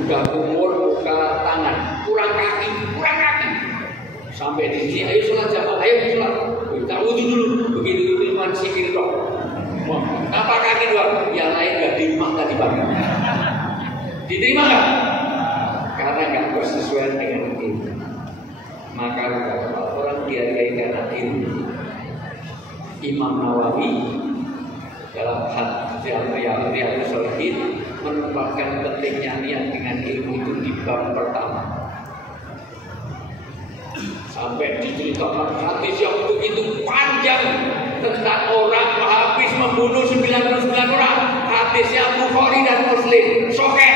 Buka kumur, buka tangan, kurang kaki. Sampai di sini, ayo sholat jamaah, ayo sholat. Kita wudhu dulu, begitu itu cuma sikir dong. Apa kaki dua? Yang lain nggak diterima tadi pagi. Diterima nggak? Karena nggak bersesuaian dengan ilmu. Maka kalau orang dihargai karena ilmu. Imam Nawawi dalam Riyadhus Shalihin menempatkan pentingnya niat dengan ilmu itu di bab pertama. Sampai diceritakan hadis yang begitu panjang tentang orang habis membunuh 99 orang. Hadisnya Bukhari dan Muslim, Sahih.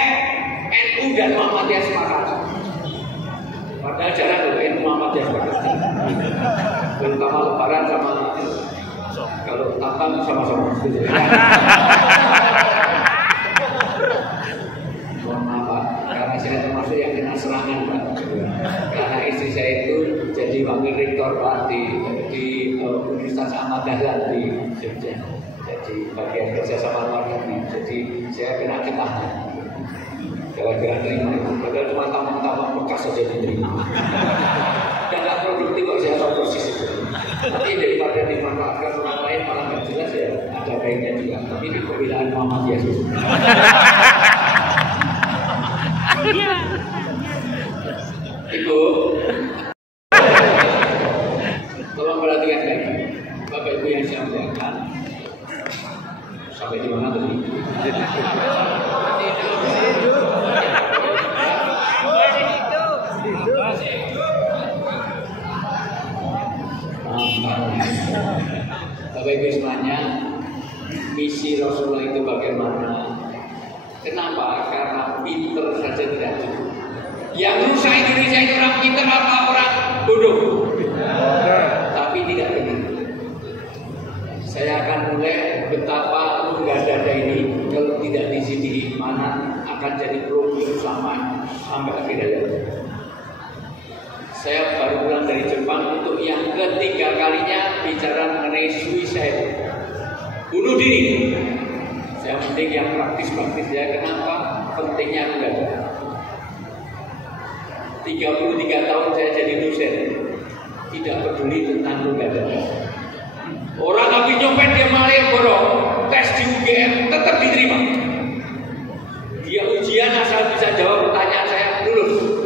NU dan Muhammadiyah sepakat. Padahal jarang NU Muhammadiyah sepakat. Terutama Lebaran sama kalau Tatang sama-sama. Mohon maaf Pak, karena saya termasuk yang kena serangan Pak. Karena istri saya itu jadi wakil rektor Pak di Universitas Ahmad Dahlan di Jogja. Jadi bagian kerjasama luar negeri. Jadi saya kena getahnya. Gara-gara terima itu, padahal cuma tamu-tamu bekas saja diterima. Dan nggak produktif kalau saya tahu persis itu. Tapi daripada dimanfaatkan orang lain malah nggak jelas ya, ada baiknya juga. Tapi ini pembelaan Muhammadiyah. Ibu, tolong perhatikan lagi, Bapak Ibu yang saya muliakan. Sampai di mana tadi? Bapak Ibu semuanya, misi Rasulullah itu bagaimana? Kenapa? Karena pinter saja tidak cukup. Yang rusak Indonesia itu orang pinter apa orang bodoh? Tapi tidak begitu. Saya akan mulai betapa lunga dada ini kalau tidak disini mana akan jadi problem sampai akhir hayat. Saya baru pulang dari Jepang untuk yang ketiga kalinya bicara mengenai suicide, bunuh diri. Saya penting yang praktis-praktis ya. Kenapa? Pentingnya enggak. 33 tahun saya jadi dosen, tidak peduli tentang enggak. Orang habis nyopet dia malah borong, tes di UGM tetap diterima. Dia ujian asal bisa jawab pertanyaan saya lulus.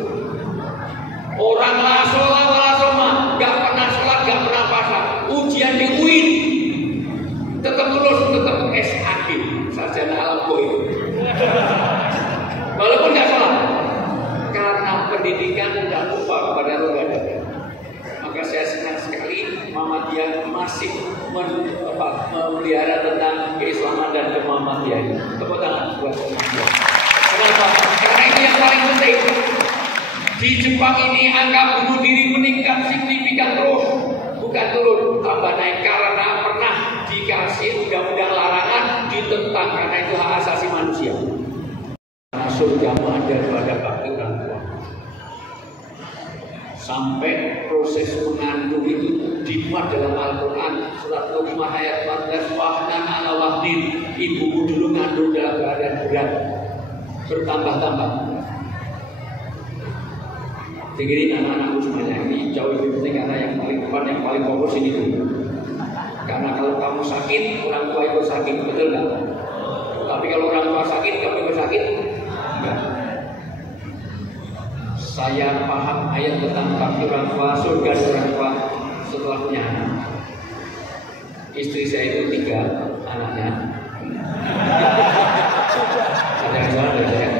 Orang la sholat wala soma, gak pernah sholat, gak pernah puasa, ujian di UIN tetap lulus, tetap SAG, sarjana alam goib. Walaupun gak sholat, karena pendidikan tidak lupa kepada roda. Maka saya senang sekali Muhammadiyah masih memelihara tentang keislaman dan kemuhammadiyahan. Tepuk tangan buat Muhammadiyah. Kenapa? Karena itu yang paling penting. Di Jepang ini angka bunuh diri meningkat signifikan terus, bukan turun, tambah naik karena pernah dikasih undang-undang larangan ditentang karena itu hak asasi manusia. Karena surgamu ada pada bakti orang tua. Sampai proses mengandung itu dimuat dalam Al-Quran surat Luqman ayat 14, wahnan ala wahdin, ibumu dulu ngandung dalam keadaan berat, bertambah-tambah. Dengerin anak-anakku semuanya, ini jauh lebih penting karena yang paling depan, yang paling fokus ini dulu. Karena kalau kamu sakit, orang tua ikut sakit, betul nggak? Tapi kalau orang tua sakit, kamu ikut sakit? Enggak. Saya paham ayat tentang bakti orang tua, surga orang tua setelah punya anak. Istri saya itu 3 anaknya. Ada yang salah dari saya.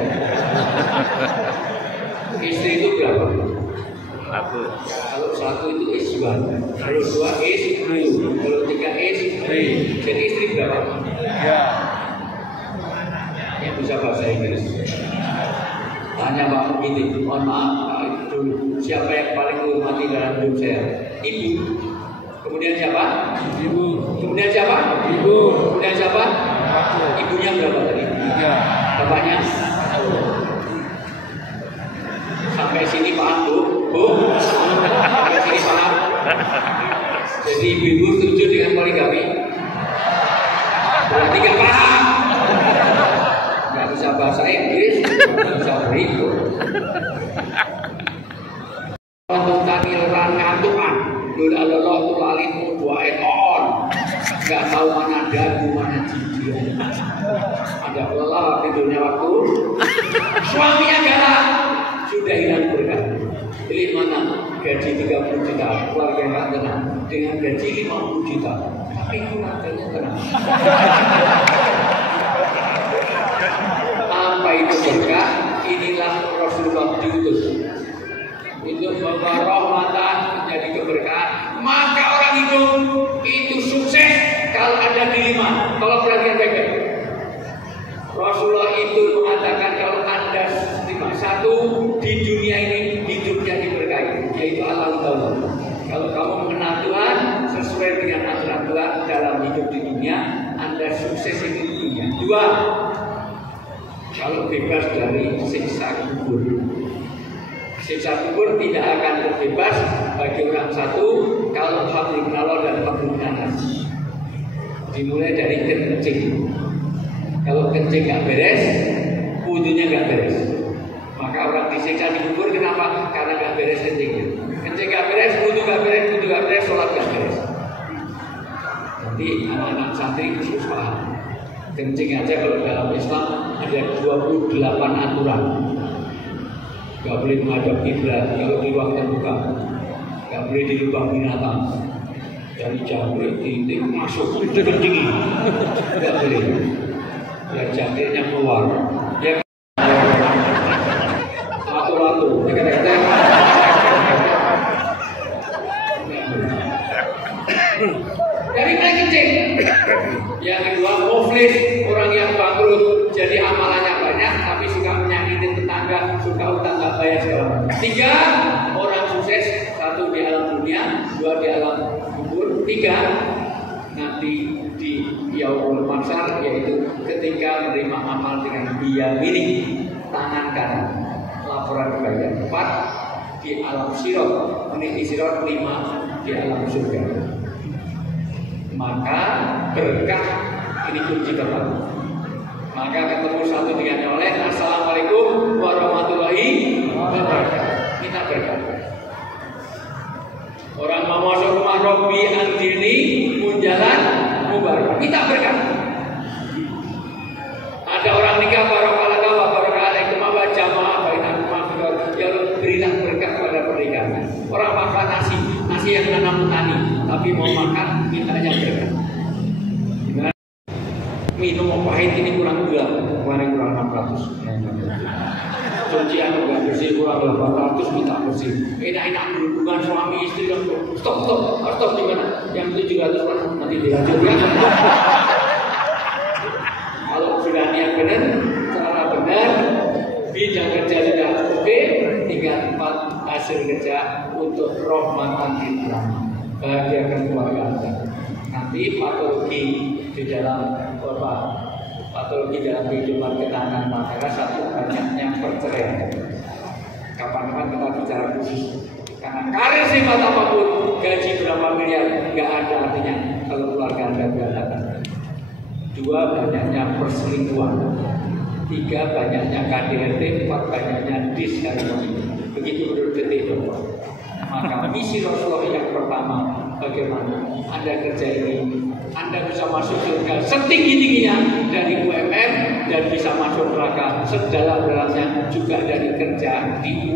Istri itu berapa? Kalau 1 itu is 1, kalau 2 is 2, kalau 3 is 3. Jadi istri berapa? Yang bisa bahasa Inggris. Tanya Pak Mukidi, mohon maaf dulu, siapa yang paling menghormati dalam hidup saya? Ibu. Kemudian siapa? Ibu. Kemudian siapa? Ibu. Kemudian siapa? Aku. Ibunya berapa tadi? 3. Bapaknya? 1. Sampai sini paham Bu? Bu? Sampai sini paham? Jadi ibu-ibu setuju dengan poligami? Berarti gak paham. Gak bisa bahasa Inggris bisa berikut. Untuk taniran ngantukan, dulu Allah tuh lalin buain on, nggak tahu mana dagu mana cincin. Ada lelah tidurnya waktu suaminya galak, sudah hilang berkah. Jadi mana gaji 30 juta, keluarga nggak tenang, dengan gaji 50 juta, tapi keluarganya tenang. Apa itu berkah? Inilah Rasulullah diutus untuk membawa rahmatan menjadi keberkahan. Maka orang itu sukses kalau ada dilema. Kalau perhatian baik-baik, Rasulullah itu mengatakan kalau Anda satu di dunia ini hidupnya diberkahi, yaitu Allah Taala. Kalau kamu mengenal Tuhan sesuai dengan aturan Tuhan dalam hidup di dunia, Anda sukses di dunia. Dua, kalau bebas dari siksa kubur. Siksa kubur tidak akan terbebas bagi orang satu kalau hablum minallah dan hablum minan nas. Dimulai dari kencing. Kalau kencing nggak beres, wudunya nggak beres. Maka orang disiksa di kubur kenapa? Karena nggak beres kencingnya. Kencing nggak beres, wudu nggak beres, wudu nggak beres, sholat nggak beres. Jadi anak-anak santri harus paham. Kencing aja kalau dalam Islam ada 28 aturan. Gak boleh menghadap kiblat kalau di ruang terbuka. Gak boleh di lubang binatang. Dari jangkrik titik masuk itu kencing. Gak boleh. Ya jangkriknya keluar. Ya atu-atu. Dari mulai kencing. Yang kedua muflis, orang yang bangkrut, jadi amalannya banyak tapi suka menyakitin tetangga, suka utang nggak bayar segala. Tiga, orang sukses, satu di alam dunia, dua di alam kubur, tiga nanti di yaumul mahsyar, yaitu ketika menerima amal dengan biyamini, tangan kanan, laporan dibayar. Empat, di alam sirat, meniti sirat. Lima, di alam surga. Maka berkah ini kunci pertama. Maka ketemu satu dengan yang lain. Assalamualaikum warahmatullahi wabarakatuh. Kita berkah. Orang mau masuk rumah Robbi Andini munjalan mubarak. Kita berkah. Ada orang nikah barakallahu wa barakatuh wa jamaah bainakum maghfirah. Ya Allah berilah berkah pada pernikahan. Orang makan nasi yang nanam petani, tapi mau makan mintanya berkah. Minum pahit ini kurang gula, kemarin kurang 600. Cucian nggak bersih kurang 800, minta bersih. Enak-enak berhubungan suami istri dan stop di mana? Yang 700 nanti dilanjutkan. Kalau sudah niat benar, cara benar, bidang kerja sudah oke, tinggal 4 hasil kerja untuk rahmatan Islam, bahagiakan keluarga Anda. Nanti patologi di dalam patologi dalam kehidupan ketahanan masyarakat, satu banyaknya perceraian. Kapan-kapan kita bicara khusus. Karena karir sifat apapun, gaji berapa miliar nggak ada artinya kalau keluarga Anda berantakan. Dua, banyaknya perselingkuhan. Tiga, banyaknya KDRT. Empat, banyaknya disharmoni. Begitu menurut detik. Maka misi Rasulullah yang pertama, bagaimana Anda kerja ini, Anda bisa masuk surga setinggi-tingginya dari UMR dan bisa masuk neraka sedalam-dalamnya juga dari kerja di